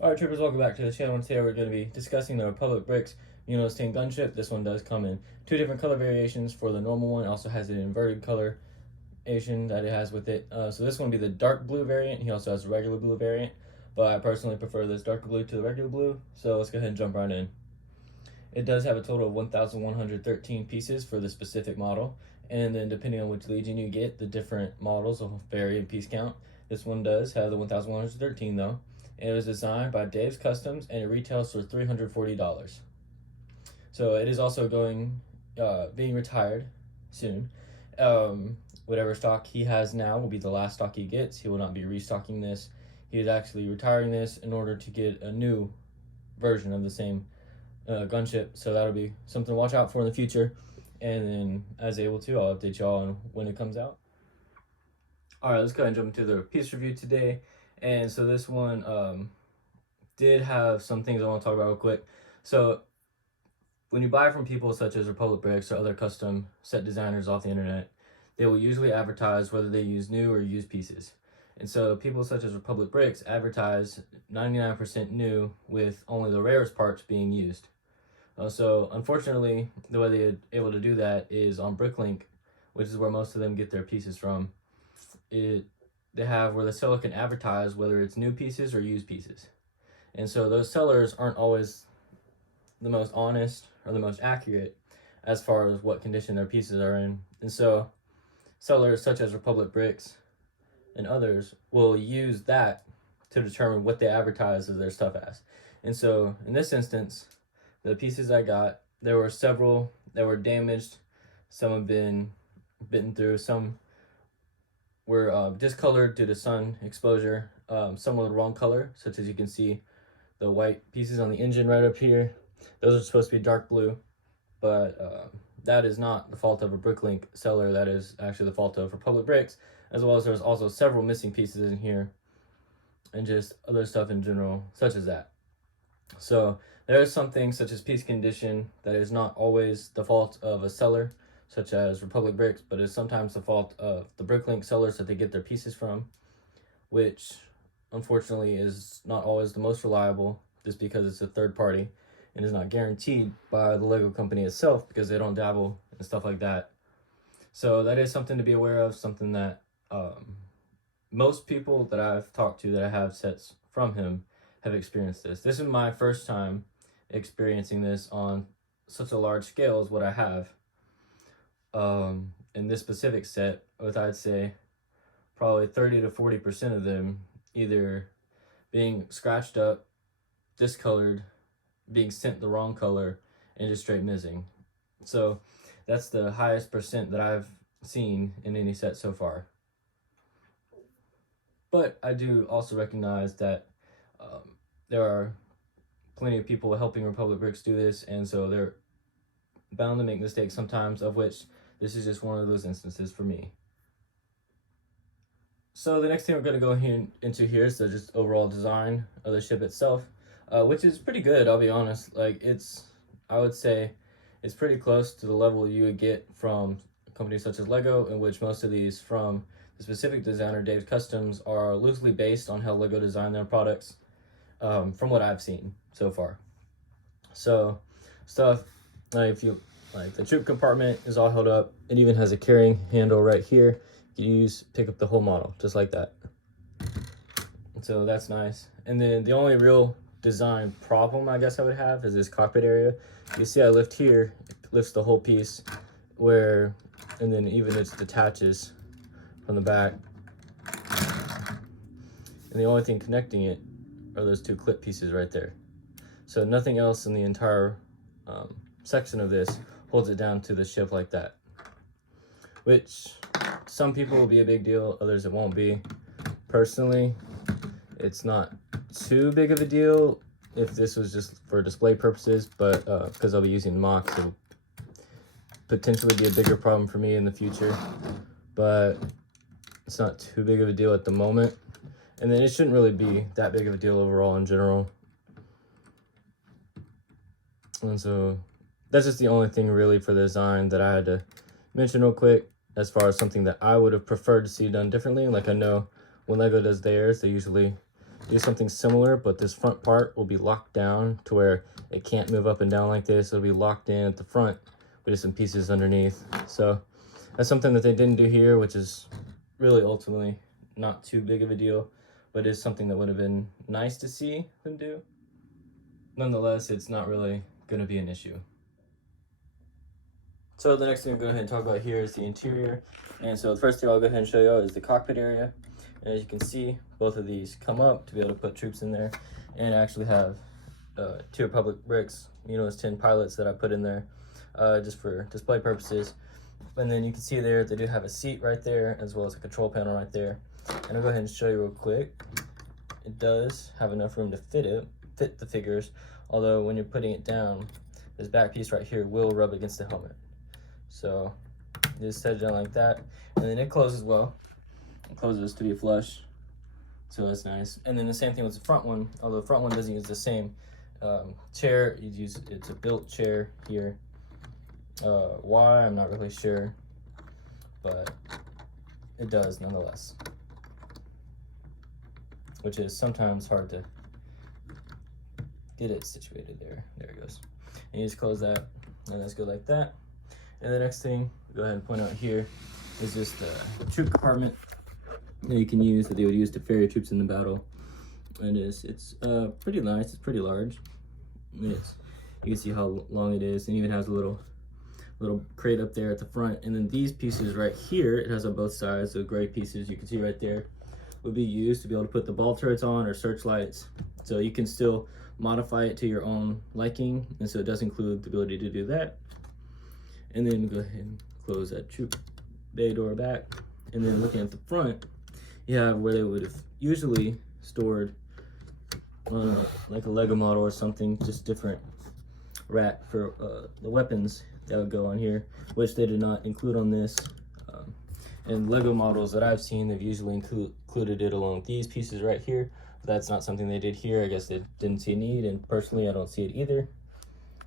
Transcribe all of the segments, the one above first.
Alright troopers, welcome back to the channel, and today we're going to be discussing the Republic Bricks Muunilist gunship. This one does come in two different color variations. For the normal one, it also has an inverted coloration that it has with it. So this one will be the dark blue variant. He also has a regular blue variant, but I personally prefer this darker blue to the regular blue, so let's go ahead and jump right in. It does have a total of 1,113 pieces for the specific model, and then depending on which Legion you get, the different models will vary in piece count. This one does have the 1,113 though. It was designed by Dave's Customs and it retails for $340. So it is also being retired soon. Whatever stock he has now will be the last stock he gets. He will not be restocking this. He is actually retiring this in order to get a new version of the same gunship. So that'll be something to watch out for in the future. And then, as able to, I'll update y'all on when it comes out. All right, let's go ahead and jump into the piece review today. And so this one did have some things I want to talk about real quick. So when you buy from people such as Republic Bricks or other custom set designers off the internet, they will usually advertise whether they use new or used pieces. And so people such as Republic Bricks advertise 99% new with only the rarest parts being used. So unfortunately, the way they're able to do that is on Bricklink, which is where most of them get their pieces from. They have where the seller can advertise whether it's new pieces or used pieces. And so those sellers aren't always the most honest or the most accurate as far as what condition their pieces are in. And so sellers such as Republic Bricks and others will use that to determine what they advertise as their stuff as. And so in this instance, the pieces I got, there were several that were damaged. Some have been bitten through, some were discolored due to sun exposure. Some were the wrong color, such as you can see the white pieces on the engine right up here. Those are supposed to be dark blue, but that is not the fault of a Bricklink seller. That is actually the fault of Republic Bricks, as well as there's also several missing pieces in here and just other stuff in general, such as that. So there is something such as piece condition that is not always the fault of a seller, such as Republic Bricks, but is sometimes the fault of the Bricklink sellers that they get their pieces from, which unfortunately is not always the most reliable just because it's a third party and is not guaranteed by the Lego company itself because they don't dabble and stuff like that. So that is something to be aware of, something that most people that I've talked to that I have sets from him have experienced this. This is my first time experiencing this on such a large scale as what I have. In this specific set, with I'd say probably 30 to 40% of them either being scratched up, discolored, being sent the wrong color, and just straight missing. So that's the highest percent that I've seen in any set so far. But I do also recognize that there are plenty of people helping Republic Bricks do this, and so they're bound to make mistakes sometimes, of which this is just one of those instances for me. So the next thing we're going to go into here is the just overall design of the ship itself, which is pretty good, I'll be honest. Like, I would say it's pretty close to the level you would get from companies such as Lego, in which most of these from the specific designer Dave's Customs are loosely based on how Lego designed their products, from what I've seen so far. So stuff like the troop compartment is all held up. It even has a carrying handle right here. You can pick up the whole model just like that. So that's nice. And then the only real design problem I guess I would have is this cockpit area. You see I lift here, it lifts the whole piece, and then even it detaches from the back. And the only thing connecting it are those two clip pieces right there. So nothing else in the entire section of this holds it down to the ship like that, which some people will be a big deal, others it won't be. Personally, it's not too big of a deal if this was just for display purposes, but because I'll be using mocks, it'll potentially be a bigger problem for me in the future, but it's not too big of a deal at the moment. And then it shouldn't really be that big of a deal overall in general. And so that's just the only thing really for the design that I had to mention real quick, as far as something that I would have preferred to see done differently. Like, I know when Lego does theirs, they usually do something similar, but this front part will be locked down to where it can't move up and down like this. It'll be locked in at the front with just some pieces underneath. So that's something that they didn't do here, which is really ultimately not too big of a deal, but is something that would have been nice to see them do. Nonetheless, it's not really going to be an issue. So the next thing we'll go ahead and talk about here is the interior. And so the first thing I'll go ahead and show you is the cockpit area. And as you can see, both of these come up to be able to put troops in there, and actually have two Republic Bricks Muunilist tin pilots that I put in there just for display purposes. And then you can see there they do have a seat right there, as well as a control panel right there. And I'll go ahead and show you real quick. It does have enough room to fit the figures, although when you're putting it down, this back piece right here will rub against the helmet. So just set it down like that, and then it closes well. It closes to be flush, so that's nice. And then the same thing with the front one, although the front one doesn't use the same chair. It's a built chair here. Why, I'm not really sure, but it does nonetheless, which is sometimes hard to get it situated there. There it goes. And you just close that, and let's go like that. And the next thing, go ahead and point out here, is just the troop compartment that you can use, that they would use to ferry troops in the battle. And it's pretty nice. It's pretty large. You can see how long it is, and even has a little crate up there at the front. And then these pieces right here, it has on both sides. The gray pieces you can see right there would be used to be able to put the ball turrets on or searchlights. So you can still modify it to your own liking, and so it does include the ability to do that. And then go ahead and close that troop bay door back. And then looking at the front, you have where they would have usually stored like a Lego model or something, just different rack for the weapons that would go on here, which they did not include on this. And Lego models that I've seen, they've usually included it along with these pieces right here. But that's not something they did here. I guess they didn't see a need, and personally I don't see it either.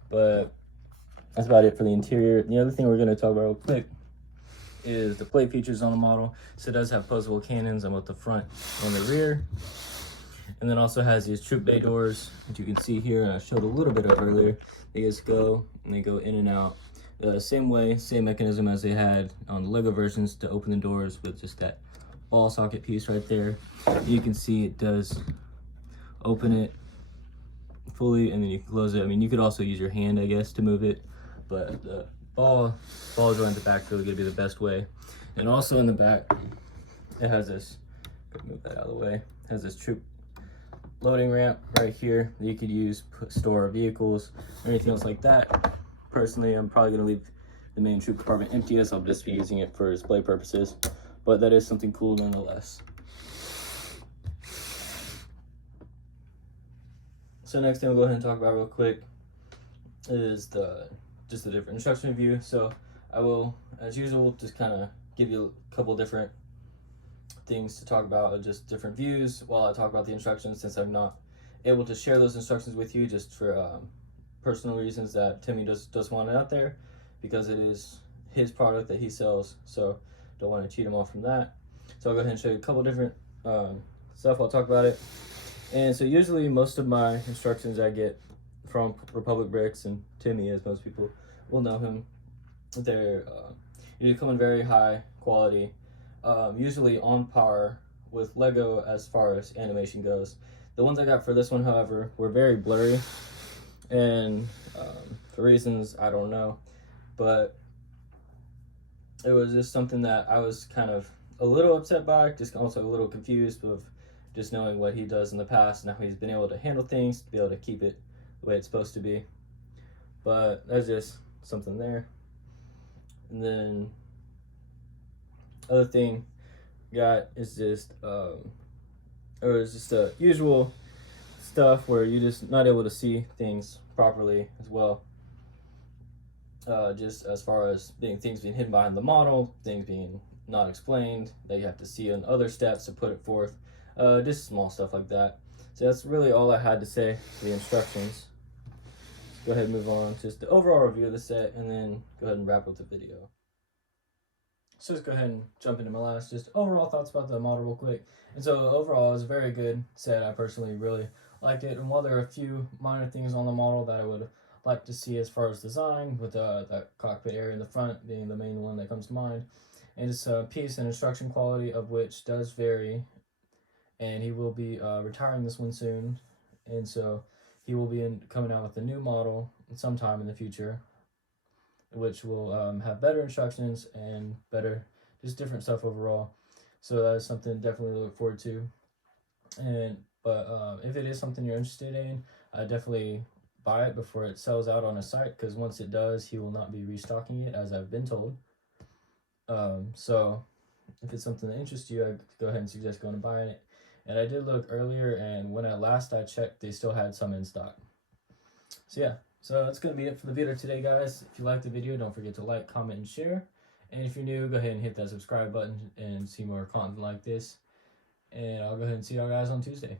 But that's about it for the interior. The other thing we're going to talk about real quick is the plate features on the model. So it does have posable cannons on both the front and the rear. And then also has these troop bay doors, which you can see here, and I showed a little bit of earlier. They just go, and they go in and out. Same way, same mechanism as they had on the Lego versions to open the doors, with just that ball socket piece right there. You can see it does open it fully, and then you can close it. I mean, you could also use your hand, I guess, to move it, but the ball joint at the back is really going to be the best way. And also in the back, it has this, move that out of the way, it has this troop loading ramp right here that you could use, store vehicles or anything else like that. Personally, I'm probably going to leave the main troop compartment empty, as I'll just be using it for display purposes, but that is something cool nonetheless. So next thing we'll go ahead and talk about real quick is just the different instruction view. So I will, as usual, just kind of give you a couple different things to talk about, just different views while I talk about the instructions, since I'm not able to share those instructions with you just for personal reasons that Timmy does want it out there, because it is his product that he sells, so don't want to cheat him off from that. So I'll go ahead and show you a couple different stuff. I'll talk about it. And so usually most of my instructions I get from Republic Bricks and Timmy, as most people will know him. They're usually come in very high quality, usually on par with Lego as far as animation goes. The ones I got for this one, however, were very blurry, and for reasons I don't know, but it was just something that I was kind of a little upset by, just also a little confused with just knowing what he does in the past and how he's been able to handle things, to be able to keep it the way it's supposed to be. But that's just something there. And then other thing got is just the usual stuff where you're just not able to see things properly as well. Just as far as things being hidden behind the model, things being not explained, that you have to see in other steps to put it forth. Just small stuff like that. So that's really all I had to say for the instructions. Go ahead and move on to just the overall review of the set, and then go ahead and wrap up the video. So let's go ahead and jump into my last just overall thoughts about the model real quick. And so overall, it's a very good set. I personally really liked it. And while there are a few minor things on the model that I would like to see as far as design, with that cockpit area in the front being the main one that comes to mind, and its piece and instruction quality of which does vary. And he will be retiring this one soon, and so he will be coming out with a new model sometime in the future, which will have better instructions and better, just different stuff overall. So that's something definitely to look forward to. And but if it is something you're interested in, I definitely buy it before it sells out on a site, because once it does, he will not be restocking it, as I've been told. So if it's something that interests you, I'd go ahead and suggest going and buying it. And I did look earlier, and when I checked, they still had some in stock. So yeah, so that's going to be it for the video today, guys. If you liked the video, don't forget to like, comment, and share. And if you're new, go ahead and hit that subscribe button and see more content like this. And I'll go ahead and see y'all guys on Tuesday.